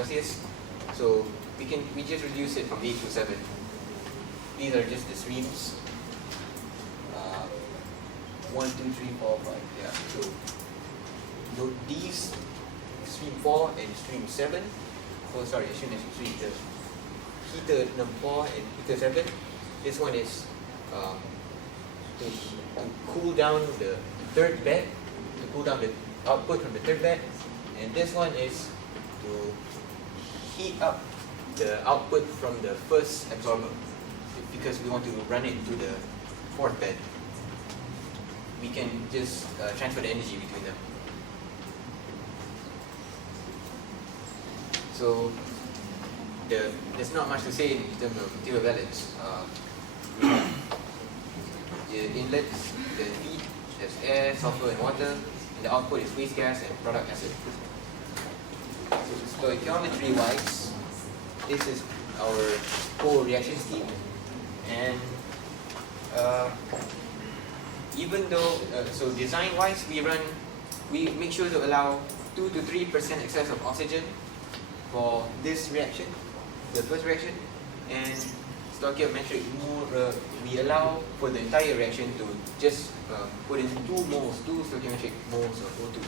Celsius. So we just reduce it from 8 to 7. These are just the streams. 1, 2, 3, 4, 5. Yeah. So these stream 4 and stream 7. Oh, sorry, I shouldn't have stream. The heater number 4 and heater 7. This one is to cool down the third bed, to cool down the output from the third bed, and this one is to heat up the output from the first absorber, because we want to run it to the fourth bed. We can just transfer the energy between them. So there's not much to say in terms of material balance. We have the inlets, the feed, there's air, sulfur and water, and the output is waste gas and product acid. So stoichiometry wise, this is our whole reaction scheme, and even though, so design wise, we make sure to allow 2 to 3% excess of oxygen for this reaction, the first reaction, and stoichiometric we allow for the entire reaction to just put in 2 stoichiometric moles of O2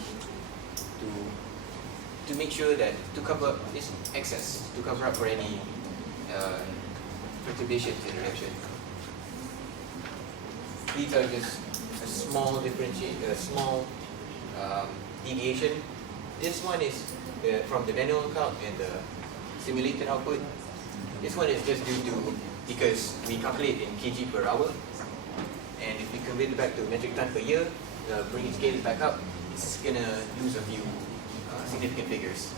to make sure that to cover up this excess, to cover up for any perturbations in the reaction. These are just a small deviation. This one is from the manual calc and the simulated output. This one is just due to, because we calculate in kg per hour, and if we convert it back to metric ton per year, bring it scale back up, it's gonna lose a few significant figures.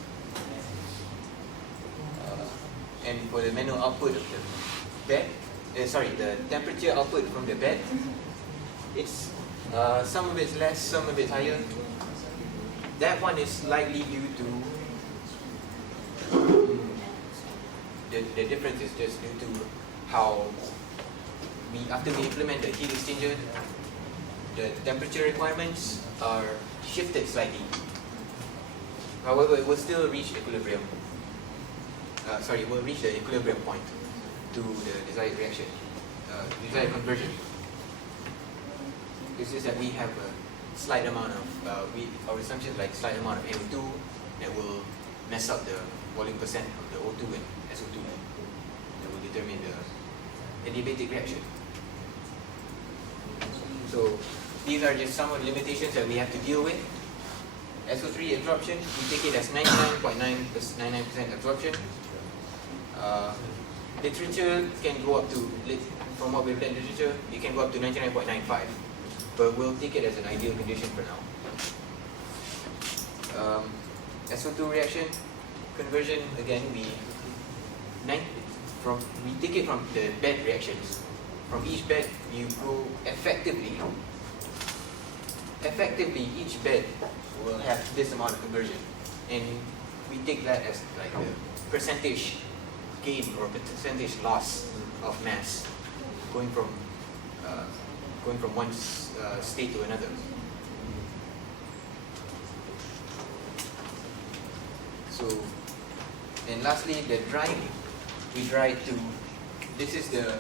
And for the manual output of the bed, the temperature output from the bed, it's some of it's less, some of it's higher. That one is likely due to the difference is just due to how after we implement the heat exchanger, the temperature requirements are shifted slightly. However, it will still reach equilibrium. It will reach the equilibrium point to the desired reaction, desired conversion. It's just that we have a slight amount of, our assumptions like slight amount of NO2 that will mess up the volume percent of the O2 and SO2 that will determine the adiabatic reaction. So these are just some of the limitations that we have to deal with. SO3 absorption, we take it as 99.9% absorption. Literature can go up to, from what we've read in literature, it can go up to 99.95, but we'll take it as an ideal condition for now. SO2 reaction conversion, again, we take it from the bed reactions. From each bed, you go effectively each bed will have this amount of conversion, and we take that as like the percentage gain or percentage loss of mass going from one state to another. So, and lastly, the drying. We dry to, this is the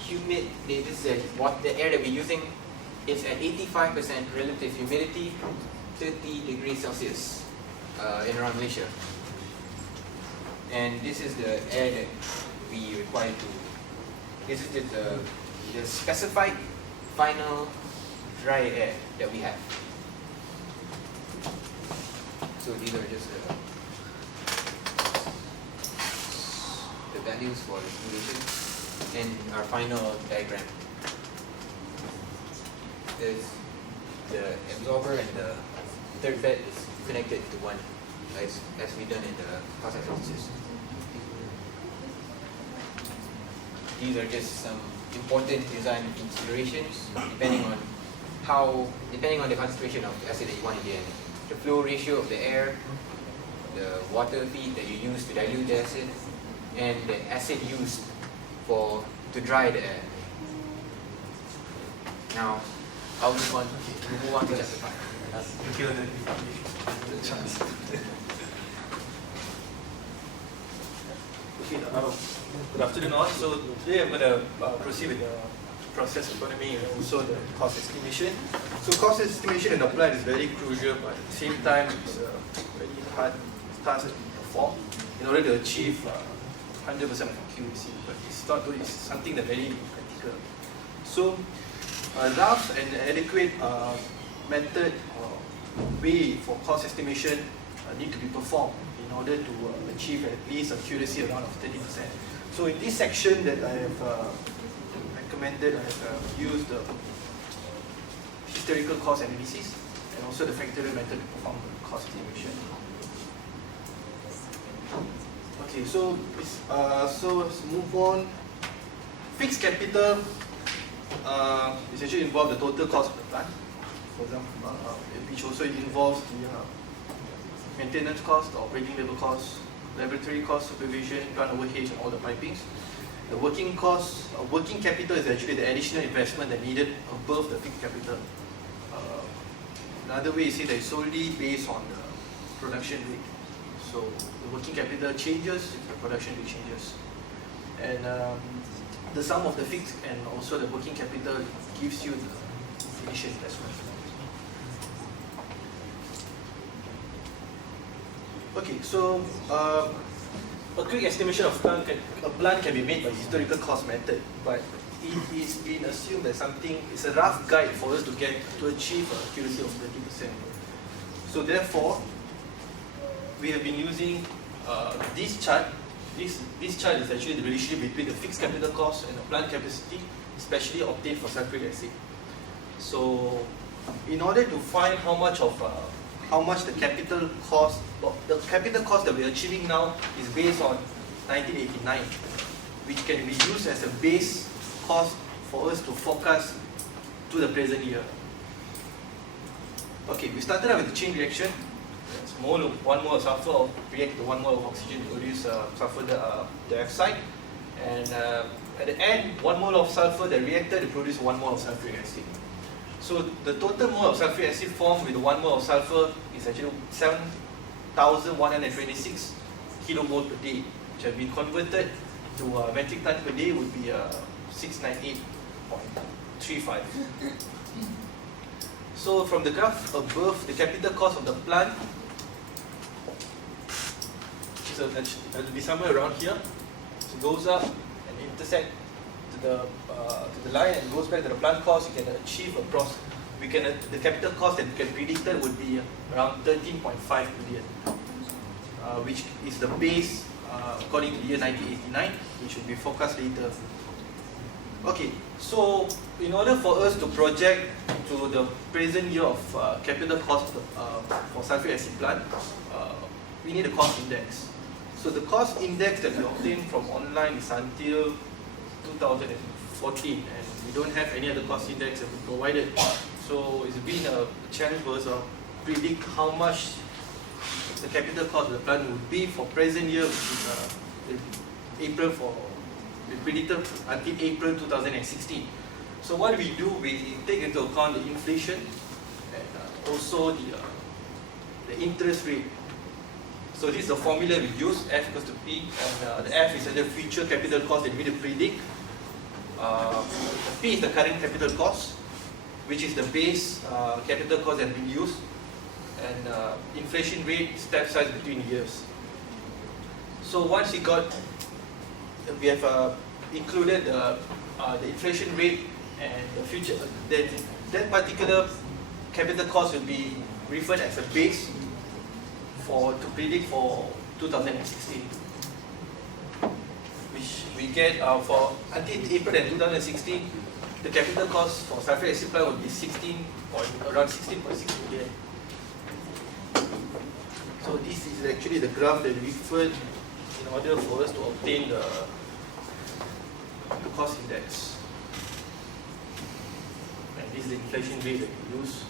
humid, this is the air that we're using. It's at 85% relative humidity, 30 degrees Celsius in around Malaysia. And this is the air that we require to, this is the specified final dry air that we have. So these are just the values for the simulation and our final diagram. There's the absorber and the third bed is connected to one, as we done in the process synthesis. These are just some important design considerations depending on the concentration of the acid that you want in the end. The flow ratio of the air, the water feed that you use to dilute the acid, and the acid used to dry the air. Now, I'll move on to chapter 5. Okay, good afternoon all. So today I'm going to proceed with the process economy and also the cost estimation. So cost estimation in the plant is very crucial, but at the same time it's a very hard task to perform in order to achieve 100% of accuracy. But it's something that very practical. So a rough and adequate method or way for cost estimation need to be performed in order to achieve at least accuracy around of 30%. So in this section that I have recommended, I have used the historical cost analysis and also the factorial method to perform the cost estimation. Okay, so let's move on. Fixed capital essentially involves the total cost of the plant, for example, which also involves the maintenance cost, operating labor cost, laboratory cost, supervision, plant overheads, and all the pipings. The working cost, working capital is actually the additional investment that needed above the fixed capital. Another way is say that it's solely based on the production rate. So the working capital changes if the production rate changes. And the sum of the fixed and also the working capital gives you the initial investment. Okay, so a quick estimation of a plant can be made by historical cost method, but it is being assumed that something is a rough guide for us to achieve an accuracy of 30%. So therefore, we have been using this chart. This chart is actually the relationship between the fixed capital cost and the plant capacity, especially obtained for sulfuric acid. So, in order to find how much the capital cost that we're achieving now is based on 1989, which can be used as a base cost for us to forecast to the present year. Okay, we started out with the chain reaction. It's 1 mole of sulfur react to 1 mole of oxygen to produce sulfur dioxide, and at the end 1 mole of sulfur that reacted to produce 1 mole of sulfuric acid. So the total mole of sulfuric acid formed with 1 mole of sulfur is actually 7,126 kilomole per day, which have been converted to metric tons per day would be 698.35. So from the graph above, the capital cost of the plant, so it will be somewhere around here. So it goes up and intersect to the line and goes back to the plant cost. You can achieve the capital cost that you can predict would be around 13.5 billion, which is the base according to the year 1989, which will be forecast later. Okay, so in order for us to project to the present year of capital cost for sulfuric acid plant, we need a cost index. So the cost index that we obtained from online is until 2014, and we don't have any other cost index that we provided. So it's been a challenge for us to predict how much the capital cost of the plant would be for present year, which is we predicted until April 2016. So what we do, we take into account the inflation and also the interest rate. So this is the formula we use, F equals to P, and the F is the future capital cost that we need to predict. The P is the current capital cost, which is the base capital cost that has been used, and inflation rate step size between years. So once we got, we have included the inflation rate and the future, then that particular capital cost will be referred as a base to predict for 2016, which we get for until April 2016. The capital cost for sulfuric acid plant would be around 16.6 billion. So this is actually the graph that we referred in order for us to obtain the cost index. And this is the inflation rate that we use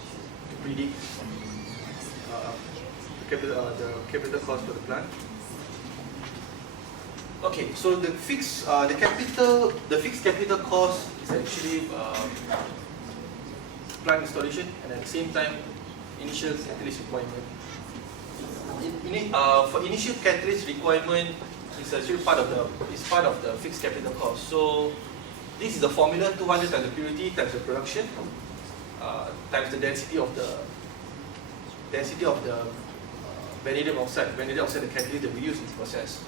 to predict the capital cost for the plant. Okay, so the fixed capital cost is actually plant installation and at the same time initial catalyst requirement. For initial catalyst requirement, It's actually part of the fixed capital cost. So this is the formula: 200 times the purity times the production times the density of the vanadium oxide, the catalyst that we use in this process.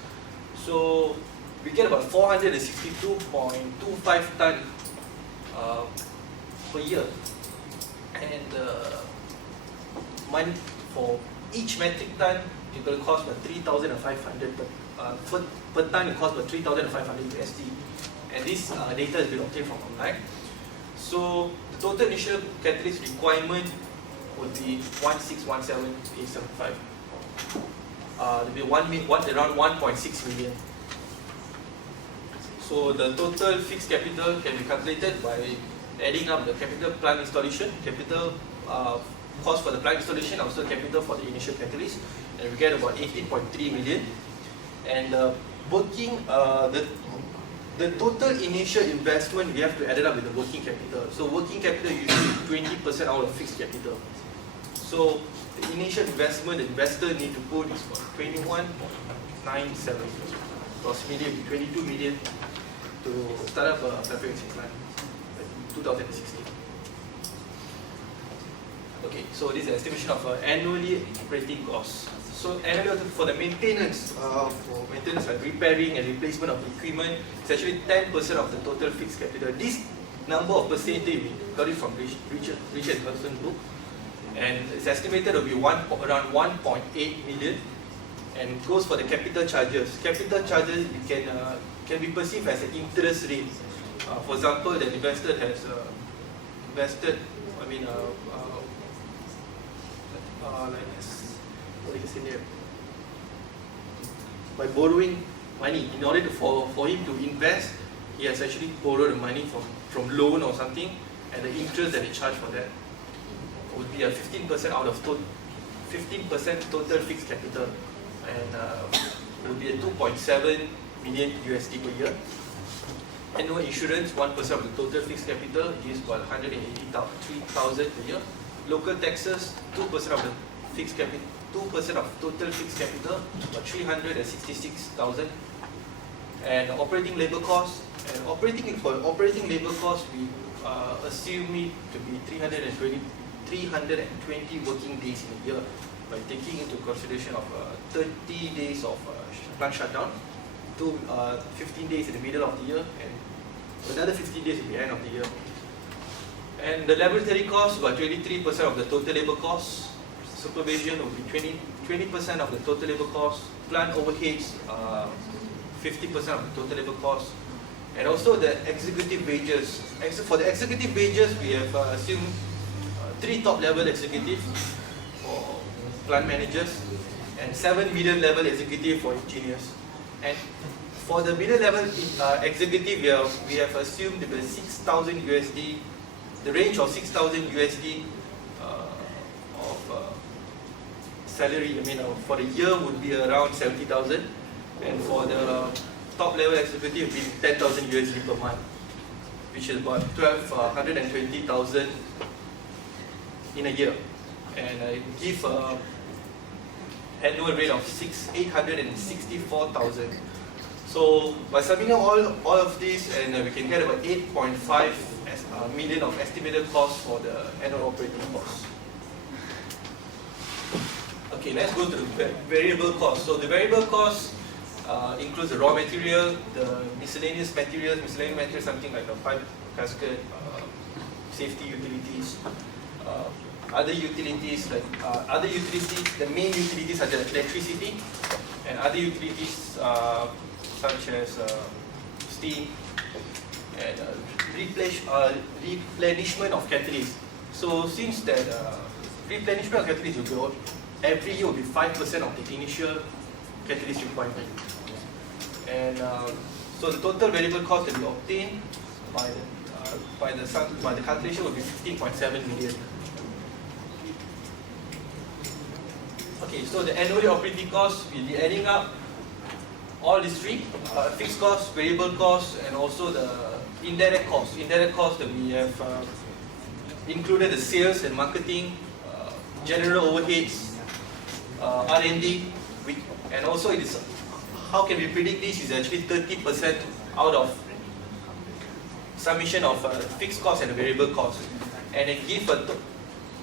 So we get about 462.25 ton per year, and money for each metric ton it will cost about 3,500 per ton. It costs about 3,500 USD, and this data has been obtained from online. So the total initial catalyst requirement would be 1617,875. There will be around 1.6 million. So the total fixed capital can be calculated by adding up the capital plant installation, capital cost for the plant installation, also capital for the initial catalyst, and we get about 18.3 million. And the total initial investment, we have to add it up with the working capital. So working capital usually 20% out of fixed capital. So the initial investment the investor need to put is for 21.97, approximately 22 million to start up a fabrication plant in 2016. Okay, so this is the estimation of annually operating costs. So annually for the maintenance, like repairing and replacement of equipment, it's actually 10% of the total fixed capital. This number of percentage we got it from Richard Hudson book, and it's estimated to be around 1.8 million, and it goes for the capital charges. Capital charges can be perceived as an interest rate. For example, the investor has invested, by borrowing money in order for him to invest, he has actually borrowed the money from loan or something, and the interest that they charge for that would be a 15% out of 15% total fixed capital, and would be a 2.7 million USD per year. Annual insurance, 1% of the total fixed capital, is about 183,000 per year. Local taxes, 2% of the fixed capital, 2% of total fixed capital, about 366,000. And operating labor costs, and operating labor costs, we assume it to be 320 working days in a year, by taking into consideration of 30 days of plant shutdown, 15 days in the middle of the year, and another 15 days at the end of the year. And the laboratory costs, about 23% of the total labor costs. Supervision will be 20% of the total labor costs. Plant overheads, 50% of the total labor costs. And also the executive wages. For the executive wages, we have assumed 3 top-level executives for plant managers and 7 middle-level executives for engineers. And for the middle-level executive, we have assumed the 6,000 USD, the range of 6,000 USD of salary. For the year would be around 70,000, and for the top-level executive would be 10,000 USD per month, which is about 120,000 in a year, and give annual rate of 864,000. So by summing up all of this, and we can get about 8.5 million of estimated costs for the annual operating costs. Okay, let's go to the variable cost. So the variable cost includes the raw material, the miscellaneous materials, something like a pipe, gasket, safety utilities, other utilities, the main utilities such as electricity, and other utilities such as steam, and replenishment of catalyst. So since that replenishment of catalyst will be every year will be 5% of the initial catalyst requirement, and so the total variable cost that we obtain by the calculation will be 15.7 million. Okay, so the annual operating costs will be adding up all these three: fixed costs, variable costs, and also the indirect costs. Indirect costs that we have included the sales and marketing, general overheads, R&D, and also it is how can we predict this? Is actually 30% out of summation of fixed cost and variable cost, and it gives a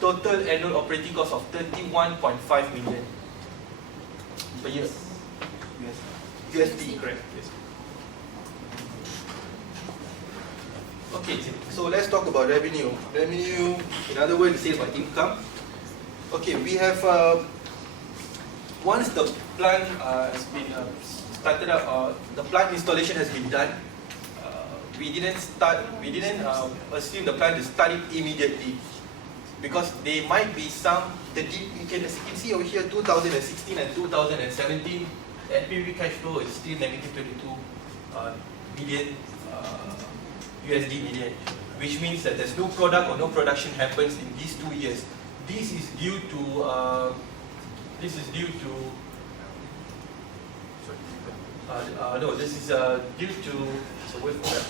total annual operating cost of 31.5 million per year. USD, correct? Yes. Okay, so let's talk about revenue. Revenue, in other words, say about income. Okay, we have once the plant has been started up, the plant installation has been done. We didn't assume the plant to start it immediately, because there might be some, as you can see over here, 2016 and 2017, the NPV cash flow is still negative 22 million USD million, which means that there's no product or no production happens in these 2 years. This is due to this is due to so wait for that.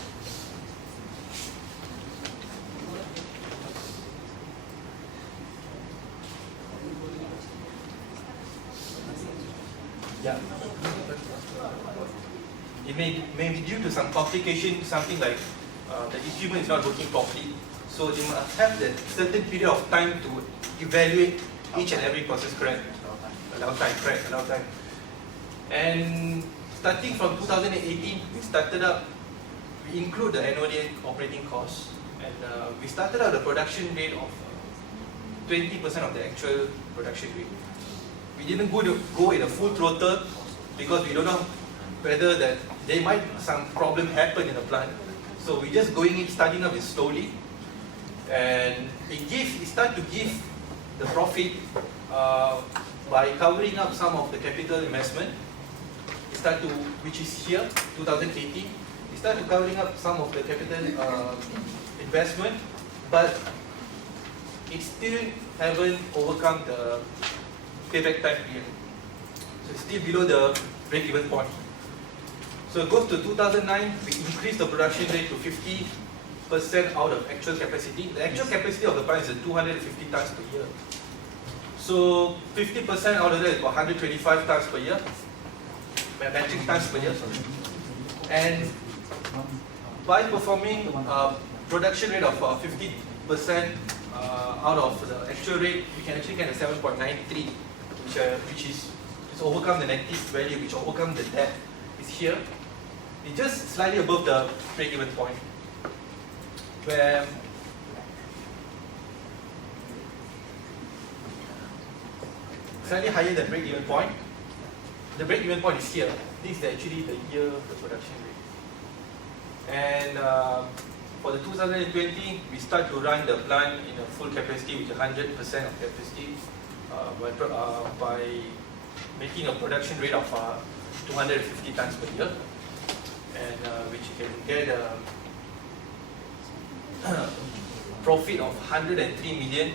Yeah. It may be due to some complication, something like the equipment is not working properly. So they must have that certain period of time to evaluate each and every process, correct? Allow time, correct, allow time. And starting from 2018, we started up, we include the annual operating costs, and we started out the production rate of 20% of the actual production rate. We didn't go in a full throttle because we don't know whether that there might some problem happen in the plant. So we just going in, starting up it slowly, and it start to give the profit by covering up some of the capital investment. It start to, which is here, 2018. It start to covering up some of the capital investment, but it still haven't overcome the payback time period. So it's still below the break-even point. So it goes to 2009, we increased the production rate to 50% out of actual capacity. The actual capacity of the plant is 250 tons per year. So 50% out of that is about 125 tons per year, metric tons per year. And by performing production rate of 50% out of the actual rate, we can actually get a 7.93, which is overcome the negative value, which overcome the debt. Is here. It's just slightly above the break-even point, where slightly higher than break-even point. The break-even point is here. This is actually the year of the production rate. And for the 2020, we start to run the plant in a full capacity with 100% of capacity by making a production rate of 250 tons per year, and which you can get a profit of 103 million,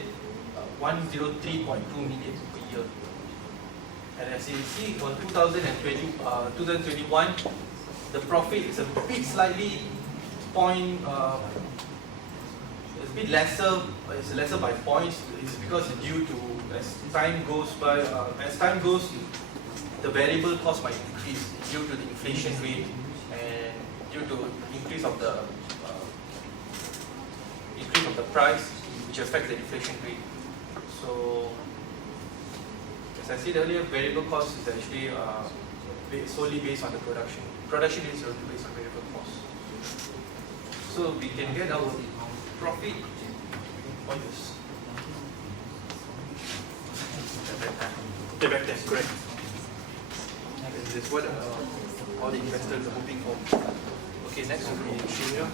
103.2 million per year. And as you see, on 2021, the profit is a bit slightly it's a bit lesser. It's lesser by points. It's because due to as time goes, the variable cost might increase due to the inflation rate and due to increase of the price, which affects the inflation rate. So, as I said earlier, variable cost is actually solely based on the production. Production is solely based on variable cost. So we can get our profit on this. Payback time, correct. And this is what all the investors are hoping for. Okay, next will be Shreya.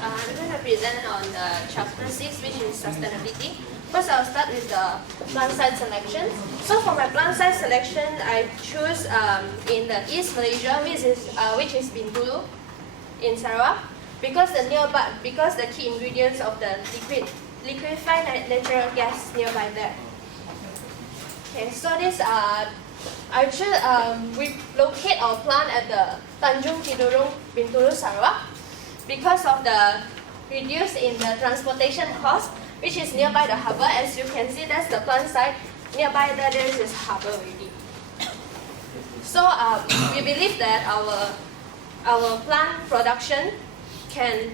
I'm going to present on chapter 6, which is sustainability. First, I'll start with the plant site selection. So for my plant site selection, I choose in the East Malaysia, which is Bintulu in Sarawak, because the key ingredients of the liquefied natural gas nearby there. Okay, so this we locate our plant at the Tanjung Kidurung, Bintulu, Sarawak, because of the reduce in the transportation cost, which is nearby the harbour. As you can see, that's the plant site. Nearby there is harbour already. So we believe that our plant production can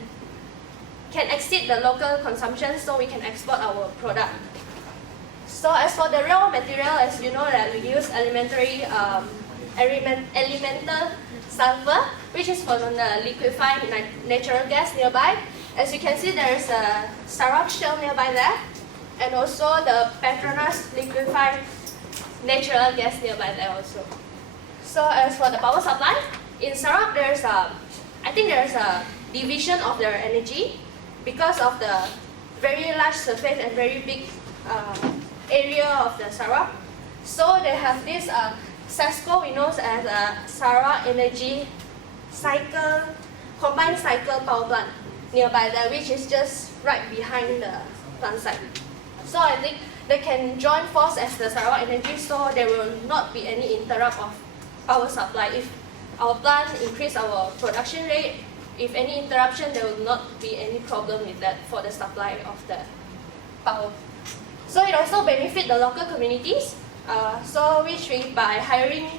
exceed the local consumption, so we can export our product. So as for the raw material, as you know that we use elemental sulfur, which is from the liquefied natural gas nearby. As you can see, there is a Sarawak shell nearby there, and also the Petronas liquefied natural gas nearby there also. So as for the power supply, in Sarawak there's a division of their energy because of the very large surface and very big area of the Sarawak. So they have this SESCO, we know as a Sarawak Energy combined cycle power plant nearby there, which is just right behind the plant site. So I think they can join force as the Sarawak Energy, so there will not be any interrupt of power supply. If our plant increase our production rate, if any interruption, there will not be any problem with that for the supply of the power. So it also benefit the local communities, which we by hiring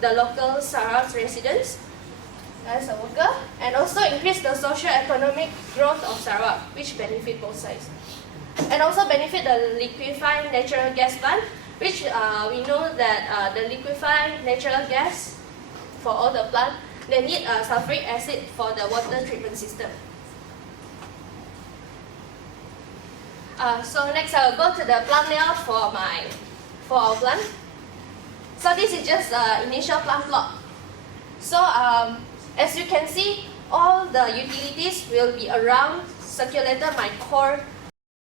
the local Sarawak residents as a worker, and also increase the socio-economic growth of Sarawak, which benefit both sides. And also benefit the liquefied natural gas plant, which we know that the liquefied natural gas for all the plant, they need sulfuric acid for the water treatment system. So next I will go to the plant layout for our plant. So this is just initial plant plot. So as you can see, all the utilities will be around circulator my core